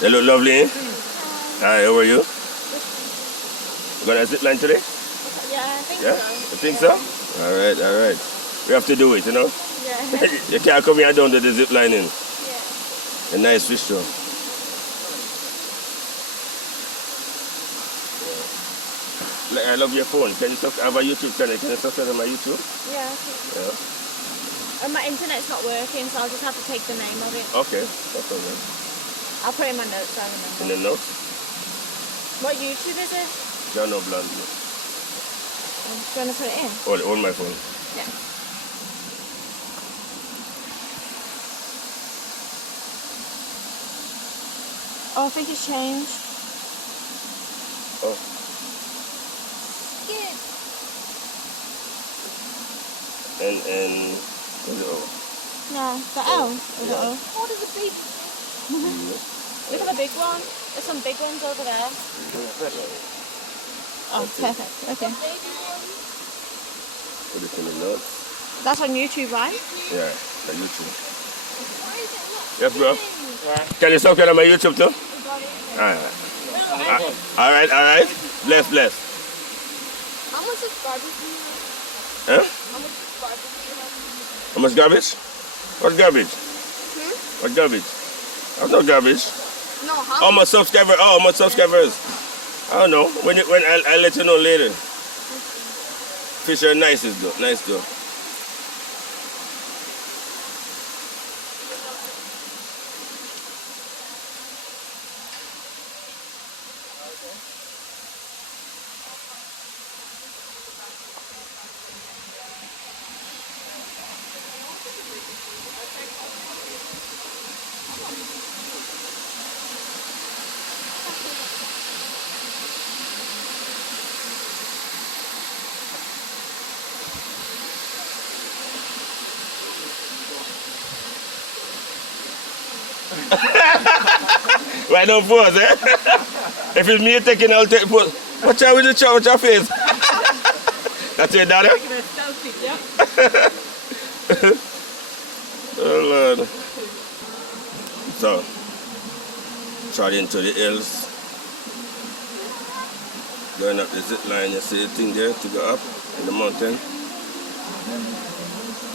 They look lovely, eh? Hi, how are you? You gonna zip line today? Yeah, I think Yeah? so. You think so? Alright, alright. We have to do it, you know? Yeah. You can't come here down to the zip lining. Yeah. A nice fish though. I love your phone. Can you have a YouTube channel? Can you subscribe to my YouTube? Yeah. Yeah. And my internet's not working, so I'll just have to take the name of it. Okay, no problem. I'll put it in my notes so I remember. In the notes? What YouTube is it? John O'Bland. Do you want to put it in? On my phone. Yeah. Oh, I think it's changed. Oh. Good. And what's the O? No, the L. Or the O. What is a big? Look at the big one. There's some big ones over there. Oh, perfect. Okay. Put it in the notes. That's on YouTube, right? Yeah, the YouTube. Yes, bro. Can you subscribe to my YouTube too? Alright. Alright. Bless. How much subscribers do you have? Huh? How much subscribers do you have? How much garbage? What garbage? What garbage? There's no garbage. No, How much subscribers? Oh, how much subscribers? I don't know. When I'll let you know later. Fish are nice though. Nice though. Right now, pose, eh? If it's me taking, I'll take pose. Watch out with the chat with your face. That's your daughter? Oh, Lord. So, trot into the hills. Going up the zip line, you see the thing there to go up in the mountain.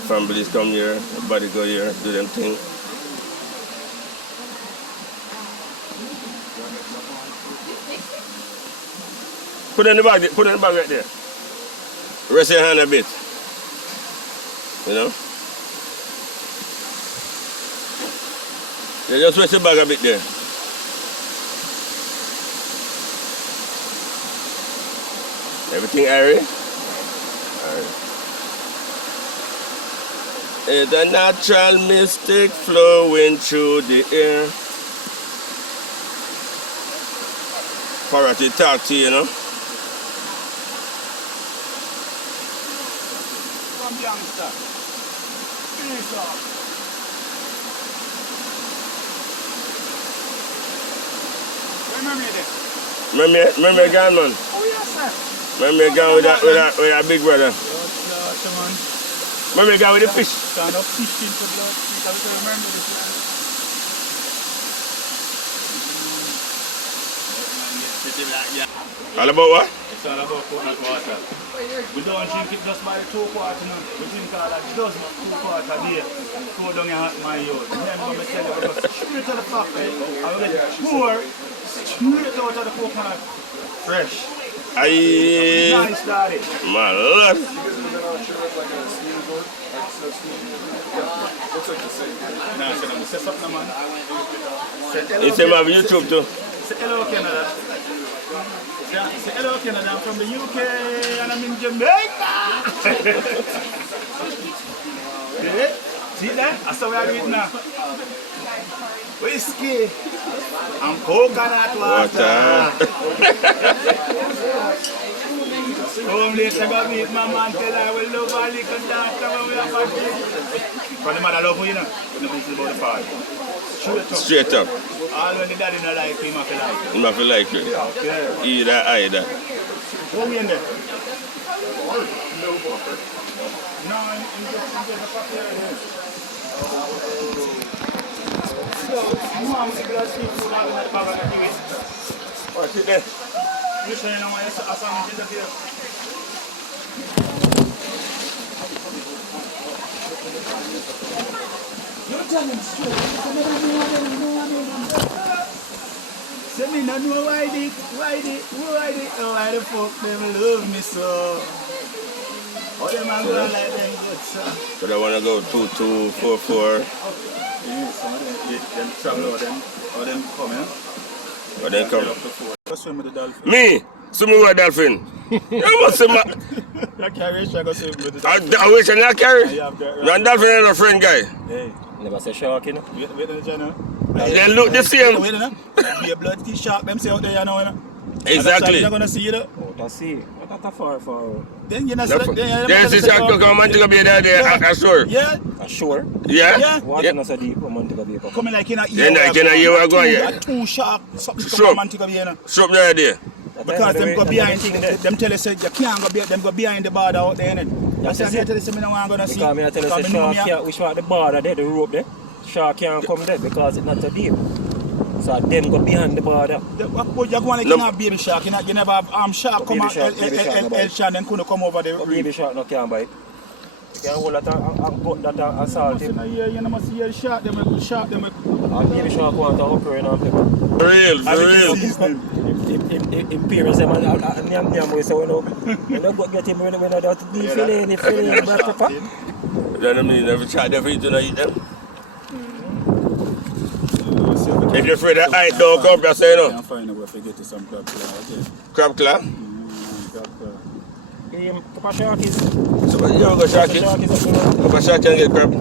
Families come here, everybody go here, do them thing. Put it in the bag right there. Rest your hand a bit. You know? Yeah, just rest your bag a bit there. Everything airy? Alright. It's a natural mystic flowing through the air. Parrot talk to you, you know? Youngster. Finish off. Remember this? Remember again, man? Oh yes, sir. Remember again with that big brother? Remember again with the fish? Stand up fishing for blood. Because we remember this. All about what? It's all about coconut water. We don't drink it just by the 2 quarts, you know. We drink all that dozen of 2 quarts a day. Go down your hot my yard. Then when we tell you, we go straight to the factory and we get pour straight out of the coconut fresh. Aye. Nice, daddy. My lord. Say something, man. It's him have YouTube too. Say hello, Canada. Say hello, Canada. I'm from the UK and I'm in Jamaica. See that? That's how we are doing now. Whiskey and coconut water. Home later go meet my man, tell her we love our little daughter when we are party. But the mother love you, you know. When the business about the party. Straight up. All when the daddy not like him, I feel like it. Him have to like you. Okay. Either. Who we in there? No, in the I'm sick of seafood. I'm going to have a give it. What's it there? You say, you know, I saw him in the field. You're telling straight. Say me not know why they, oh, why the fuck them love me so. Oh, them are going like them good, sir. So they want to go 2-2-4-4. Yeah, some of them travel or them come, yeah? Or then come. Go swim with the dolphin. Me? Swimming with a dolphin? You must swim. I carry, I go swim with the dolphin. I wish I not carry. You have that, No, dolphin is a friend guy. Hey. Never say shark, you know. Wait on the channel. They look the same. Wait on them. Be a blood key shark, them say out there, you know. Exactly. You're going to see it. Oh, that's it. What that far? Then you're not There's a shark to come and take a bit there, ashore. Yeah. Ashore? Yeah? Yeah. Water not so deep, Montego Bay. Coming like in a Then like in a year ago, yeah. Two shark, something Sure. from Montego Bay, you know. Shop there. Because them go behind, them tell us you can't go behind, them go behind the border out there, innit? I said, I tell you, I don't want to see. Because I tell you, shark can't, which part the border there, the rope there, shark can't come there because it's not so deep. So them go behind the border. You're going like a baby shark, you never have shark come out, El shark, then couldn't come over the Baby shark no can bite. You can hold that and gut that assault him. You must see a shark, them And baby shark want to operate on people. For real. Imperials them and nyam we say we no go get him when that filling black pepper. You know what I mean? Every child, every eat and eat them. If you're afraid that I don't come, just say no. I'm fine if we get to some crab claw, okay? Crab claw? Crab claw. Papa shark is. So you go shark it? Shark is up Papa shark can get crab.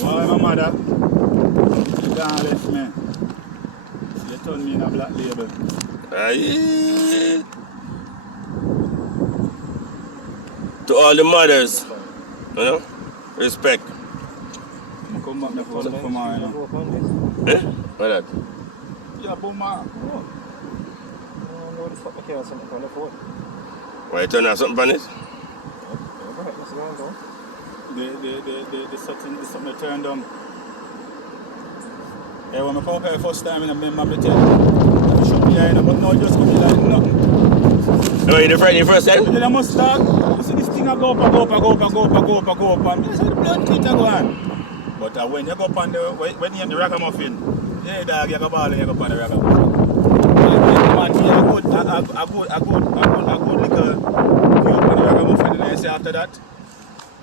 Why my mother? You can't left me. You turned me in a black label. Aye. To all the mothers, you know, respect. I come back the phone for my, you know. Eh? What that? Yeah, but my... No, this fuck I can't something on the phone. Why you turn on something on it? The something turned on. Yeah, when I come up here first time, I remember me tell you, I should be here, but now just come here like nothing. Oh, you the friend you first time? Then I must start. You see this thing I go up, and I say the blood kit go on. But when you go up on the, when you're in the ragamuffin, yeah, dog, you go ball and you go up on the ragamuffin. Man, yeah, a good liquor, you up on the ragamuffin, and then say after that,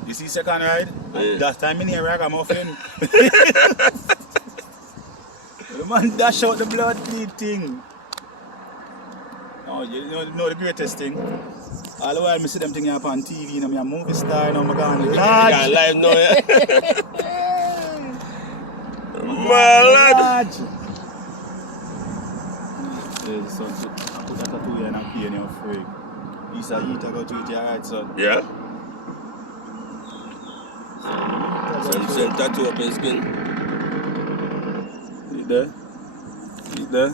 you see second ride, that time in here ragamuffin. The man dash out the blood bleed thing. Oh, you know the greatest thing? All the while I see them thing up on TV, you know, I'm a movie star, you know, I'm going large. Live now, yeah. My lad. There's son, I put that tattoo here and I'm paying you free. He's a eat, I go to it, you alright, son? Yeah? Some tattoo up his skin. See there?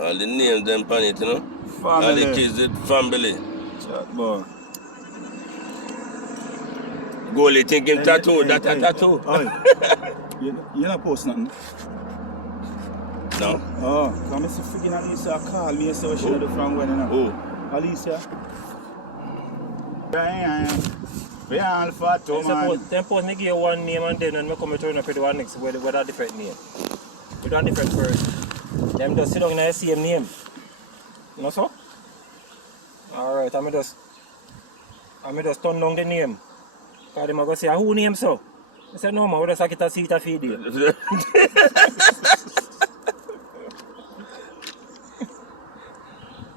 All the names them on it, you know? Family. All the kids, the family. Chat boy. Goalie thinking tattoo, that a tattoo. You're not post nothing? No? Oh, come see freaking Alicia call me and say what she do from when, you know? Who? Alicia. We are Alpha too, man. Suppose me give you one name and then when I come to turn up with the one next with a different name. With a different person. Them just sit down in the same name. You know so? Alright, I just turn down the name. Because they go say, who name so? I said, no man, we just get a seat to feed you.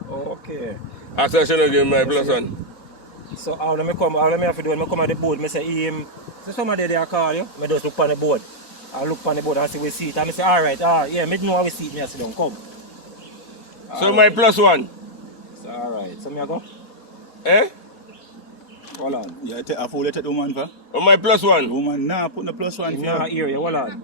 Okay. After I should give my plus one. So all me have to do when I come at the board, I say, so somebody there call you, I just look on the board. I look on the board and see we see it. And I say, alright, yeah, I know how we see it, I sit down, come. So my plus one. So alright, so me I go? Eh? Hold on. Yeah, I fool let the woman for. Oh, my plus one. Woman, nah, put the plus one for Nah, hear you, hold on.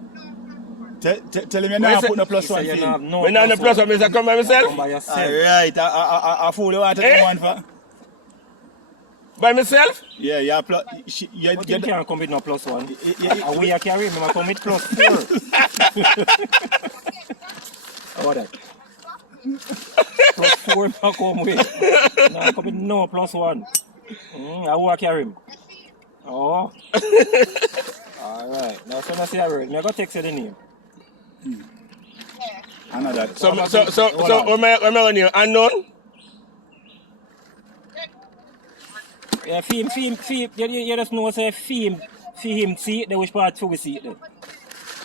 Tell him you're not putting the plus one for him. No when I'm the plus one, I come by myself? Come by yourself. Alright, I fool you want to take the one for. By myself? Yeah, you have But you can't come with no +1. And we are carrying him, I come with +4. How about that? +4 I come with. No, I come with no +1. I will carry him. Oh. Alright. Now, so I say a word. I'm going to text you the name. I know that. So, what am I going to unknown? Yeah, film. You just know, say, film him see it, then which part we see it then.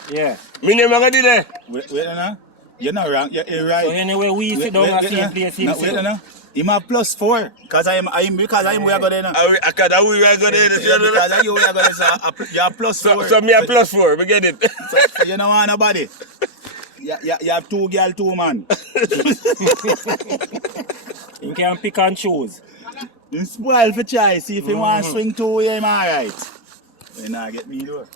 Yeah. My name is going there. Wait, no. You're not wrong. You're right. So anyway, we sit down at the same place him see. Wait, no. He have +4 because I'm we are going there now. Because we are going there. Because you are going there, so you have +4. So me a +4, we get it. So you don't want nobody. You have 2 girl, 2 man. You can pick and choose. You spoil for choice. See if you want to swing 2 way, I'm alright. You not get me though.